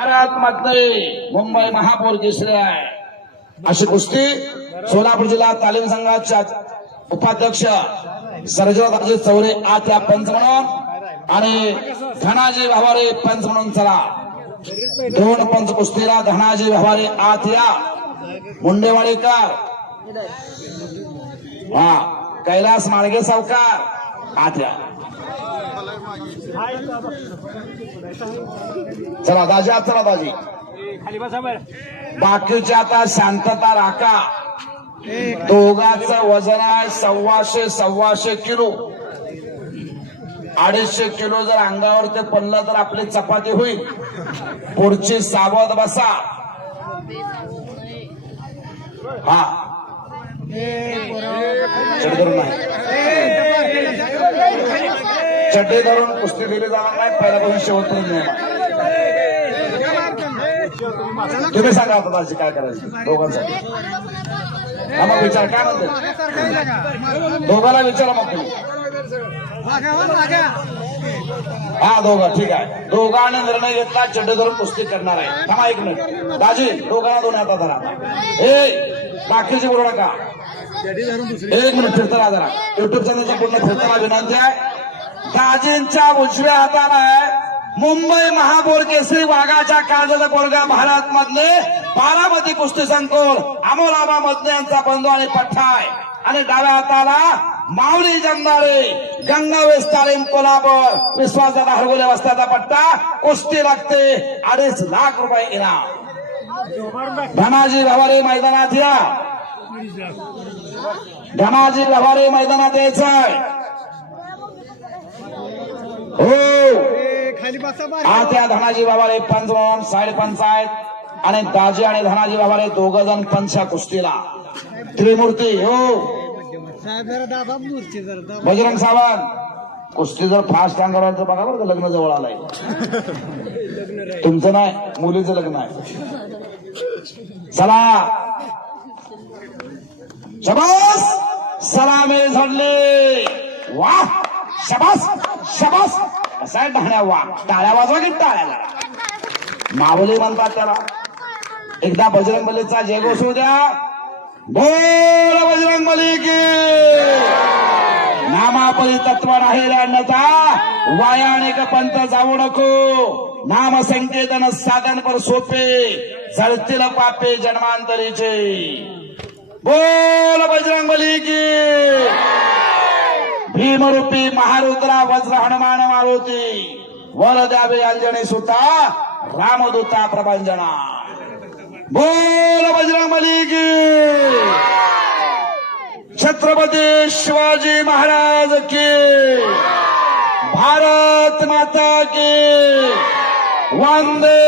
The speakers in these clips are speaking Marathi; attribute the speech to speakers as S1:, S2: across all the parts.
S1: महाराज मुंबई महापौर केसरी आहे. अशी कुस्ती सोलापूर जिल्हा तालीम संघाच्या उपाध्यक्ष सर्जराजे चौरे आज या पंच म्हणून आणि धनाजी भावारे पंच म्हणून चला. दोन पंच कुस्तीला धनाजी भावारे आत या. मुंडेवाडीकर. हा कैलास माळगे सावकार आत या. चला दाजी आत चला दाजी
S2: खाली बसा बरं
S1: बाकीची आता शांतता राखा दोघांचं वजन आहे सव्वाशे सव्वाशे किलो अडीचशे किलो जर अंगावर ते पडलं तर आपली चपाती होईल पुढची सावध बसा हा नाही चड्डे धरून कुस्ती दिली जाणार नाही. पहिल्यापासून शेवटपर्यंत नियम तुम्ही सांगा आता दाजी काय करायचं दोघांसाठी. आम्हाला मग विचार काय म्हणते? दोघाला विचारा मग तुम्ही. हा दोघं ठीक आहे. दोघांनी निर्णय घेतला चड्डे धरून कुस्ती करणार आहे. थांबा एक मिनिट. दाजी दोघांना दोन आता धरा. ए बाकीचे बोलू नका. एक मिनिट फिरताना जरा. युट्यूब चॅनलच्या पूर्ण फिरताना विनंती आहे. दाजींच्या उजव्या हाताला मुंबई महापौर केसरी वाघाच्या काळजाचा पोरगा भारत मधले बारामती कुस्ती संकुल अमोलाबा मधले यांचा बंधू आणि पठ्ठा आहे आणि डाव्या हाताला माऊली जमदारे गंगावेश तालीम कोल्हापूर विश्वासदादा हरगोले वस्ताचा पट्टा कुस्ती लागते अडीच लाख रुपये इनाम. धनाजी भवारे मैदानात या. धनाजी भवारे मैदानात यायचं हो. धनाजी बाबाले पंच साडे पंच आहेत आणि दाजी आणि धनाजी बाबाले दोघ जण पंचा कुस्तीला. त्रिमूर्ती हो. बजरंग सावंत कुस्ती जर फास्ट अंगावर तर बघा बरं लग्न जवळ आलंय. तुमचं नाही मुलीचं लग्न आहे. चला. शबास. सलामे झडले. वा शबास शबास. कसा आहे धाण्या वा टाळ्या वाजवा की टाळ्याला? मावले म्हणतात त्याला. एकदा बजरंग बलीचा जय घोष होऊ द्या. बोल बजरंग बली की. नामापरी तत्व राहील अन्यथा वाया आणि पंत जाऊ नको. नाम संकेतन साधन पर सोपे. जळतील पापे जन्मांतरीचे. बोल बजरंग बली की. भीमरूपी महारुद्रा वज्र हनुमान मारुती वर द्यावे अंजने सुता रामदूता प्रभंजना बोल बजरंग बली छत्रपती शिवाजी महाराज की भारत माता की वंदे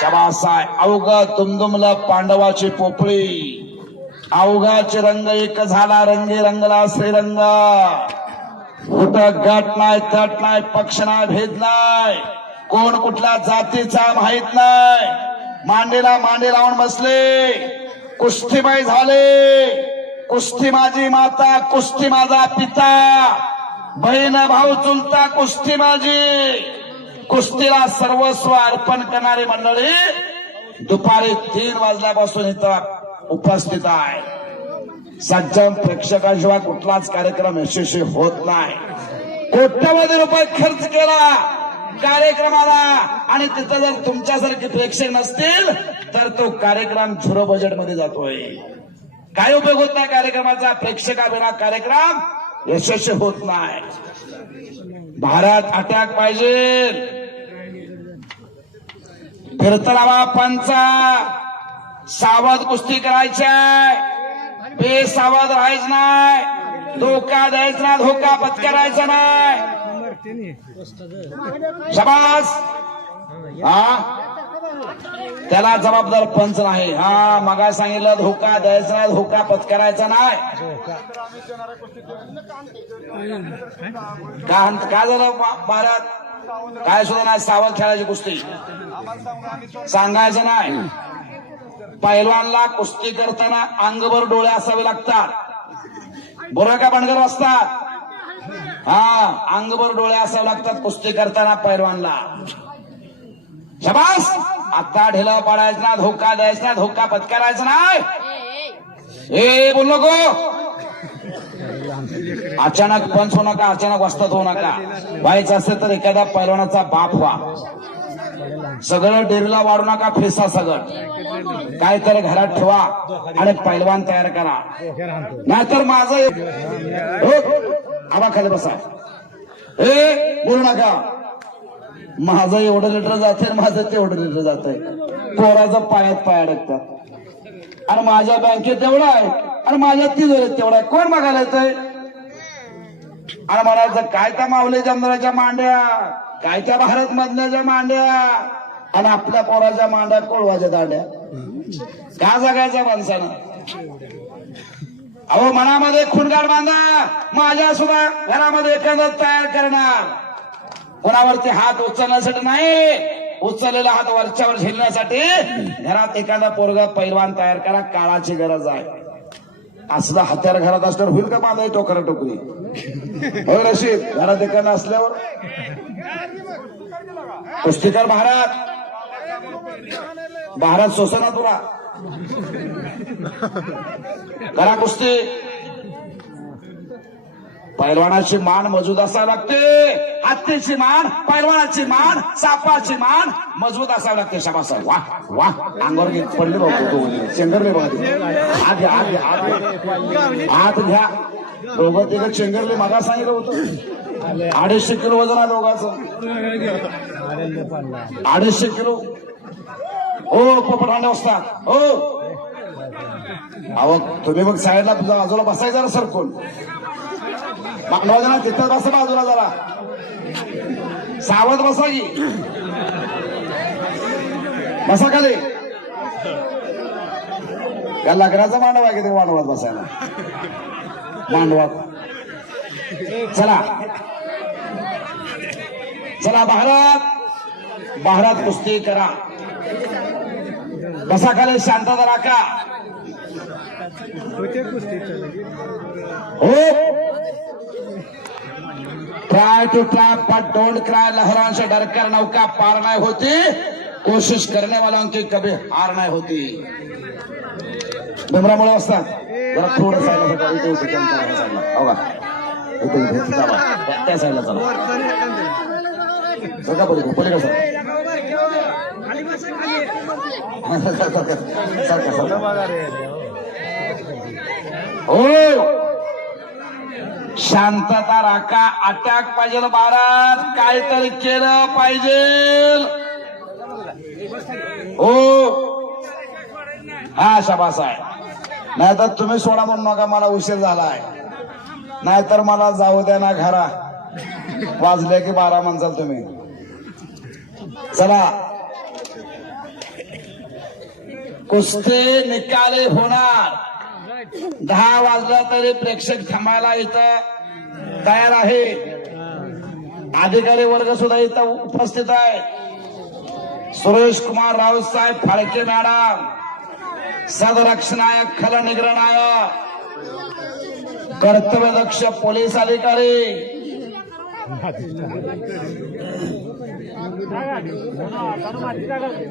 S1: शबासाय अवघ तुमदुमला पांडवाची पोपळी अवघाचे रंग एक झाला रंगी रंगला श्रीरंगा. कुठ गट नाही तट नाही पक्ष नाही भेद नाही. कोण कुठल्या जातीचा माहीत नाही. मांडीला मांडी लावून बसले. कुस्तीबाई झाले. कुस्ती माझी माता कुस्ती माझा पिता. बहीण भाऊ चुलता कुस्ती माझी. कुस्तीला सर्वस्व अर्पण करणारी मंडळी दुपारी तीन वाजल्यापासून इथं उपस्थित आहे. सज्जन प्रेक्षकाशिवाय कुठलाच कार्यक्रम यशस्वी होत नाही. कोट्यवधी रुपये खर्च केला कार्यक्रमाला. आणि तिथं जर तुमच्यासारखे प्रेक्षक नसतील तर तो कार्यक्रम झुरो बजेटमध्ये जातोय. काय उपयोग होत नाही कार्यक्रमाचा? प्रेक्षकाविना कार्यक्रम यशस्वी होत नाही. भारत अटॅक पाहिजे. फिरतलावा पंचा. सावध कुस्ती करायच्या बेसावध राहायचं नाही. धोका द्यायचा ना धोका पत्करायचा नाही. शबास. हा? त्याला जबाबदार पंच नाही. हा मगा सांगितलं धोका द्यायचा नाही धोका पत्करायचा नाही. काय काय झालं भारत? काय सुद्धा नाही सावध खेळायची कुस्ती. सांगायचं नाही. पैलवानला कुस्ती करताना अंगभर डोळे असावे लागतात. बरोबर का बनगर असतात हा अंगभर डोळे असावे लागतात कुस्ती करताना पैलवानला. शबास! आता ढिला पाडायचं ना धोका द्यायचा ना धोका पत्करायचा नाही. ए बोल नको. अचानक पंच होऊ नका अचानक वस्तात होऊ नका. व्हायचं असेल तर एखाद्या पैलवानाचा बाप व्हा. सगळं डेरीला वाढू नका फेसा सगळं. काय तर घरात ठेवा आणि पैलवान तयार करा. नाहीतर माझं एक- हो, आबा खाली बसा. ए बोलू नका. माझं एवढं लिटर जाते माझं तेवढं लिटर जात आहे पायात पाय अडकतात. आणि माझ्या बँकेत तेवढं आहे आणि माझ्या तिजोरीत तेवढा आहे. कोण बघायला येतंय? आणि म्हणायचं काय त्या माऊली जमदराच्या मांड्या? काय त्या भारत मधल्याच्या मांड्या? आणि आपल्या पोराच्या मांड्या कोळवाच्या दांड्या. का जगायचा माणसानं? अहो मनामध्ये खुणगाड बांधा. माझ्या सुद्धा घरामध्ये एखादा तयार करणार. कोणावरती हात उचलण्यासाठी नाही. उचललेला हात वरच्यावर झेलण्यासाठी घरात एखादा पोरगा पैलवान तयार करा काळाची गरज आहे. असला हत्यार घरात असल्यावर होईल का माझा टोकरा टोकरी? रशीद घरात एखादा असल्यावर? कुस्तीकर भारत भारत सोसना तुला. करा कुस्ती. पैलवानाची मान मजबूत असावी लागते. हत्तीची मान पैलवानाची मान सापाची मान मजबूत असावी लागते. शाबास वा वा. अंगावर घेत पडले बाबा चेंगरले बघा हात घ्या हात घ्या हात घ्या. घ्या. दोघं तिघं चेंगरले मागा सांगितलं होतं. अडीचशे किलो वजन आहे दोघाचं. अडीचशे किलो. हो पोपट असतात हो. अहो तुम्ही मग साईडला बाजूला बसायचं जरा सरकून मागला ना तिथं बसा बाजूला जरा. सावध बसा की. बसा खाली. या लग्नाचा मांडव आहे की ते मांडवात बसायला? मांडवात. चला. चला भारत भारत कुस्ती करा. बसा खाली शांतता राखा. हो. Try to try but don't cry लहरों से नौका पार नहीं होती. कोशिश करने वालों की कभी हार नहीं होती. डोंगरामुळे असतात. जरा थोडं सायला हो त्या का चला. पलीकडे सर
S2: खाली बसा खाली
S1: सरका सरका सरका हो. शांतता राखा अटॅक पाहिजे भारत काहीतरी केलं पाहिजे. हो. हा शाबास आहे. नाहीतर तुम्ही सोडा म्हणून नका मला उशीर झालाय. नाहीतर मला जाऊ द्या ना घरा. वाजले की बारा म्हणसाल तुम्ही. चला. कुस्ती निकाले होणार. दहा वाजला तरी प्रेक्षक थांबायला इथं तयार आहे अधिकारी वर्ग सुद्धा इथं उपस्थित आहे. सुरेश कुमार राऊत साहेब फाळके मॅडम सदरक्षनायक खल निग्रनायक कर्तव्यदक्ष पोलीस अधिकारी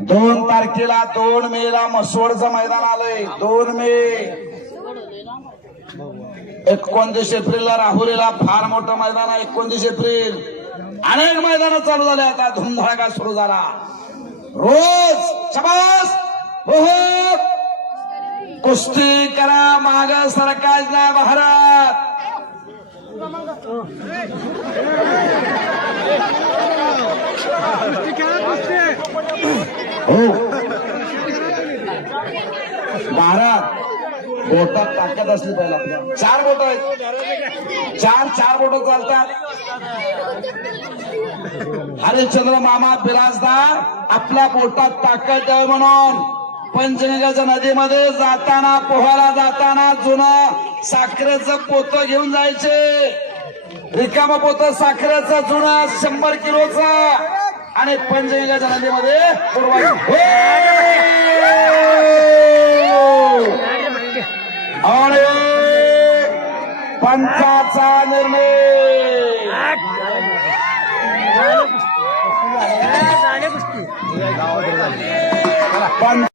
S1: दोन तारखेला दोन मे ला मसवडचं मैदान आलंय. दोन मे. एकोणतीस एप्रिलला राहुरीला फार मोठं मैदान आहे. एकोणतीस एप्रिल. अनेक मैदान चालू झाले आता. धुमधडाका सुरू झाला. रोज शबास. हो हो. कुस्ती करा माग सरकारला भारत हो भारत. बोटात ताकद असली पाहिजे आपल्या. चार बोट आहेत. चार चार बोट चालतात. हरिश्चंद्र मामा बिराजदार आपल्या बोटात ताकद आहे म्हणून. पंचगंगाच्या नदीमध्ये जाताना पोहायला जाताना जुनं साखरेचं पोतं घेऊन जायचे. रिकाम पोतं साखरेचं जुनं शंभर किलोचं. आणि पंचगंगाच्या नदीमध्ये. हो! आणि पंचाचा निर्णय. पण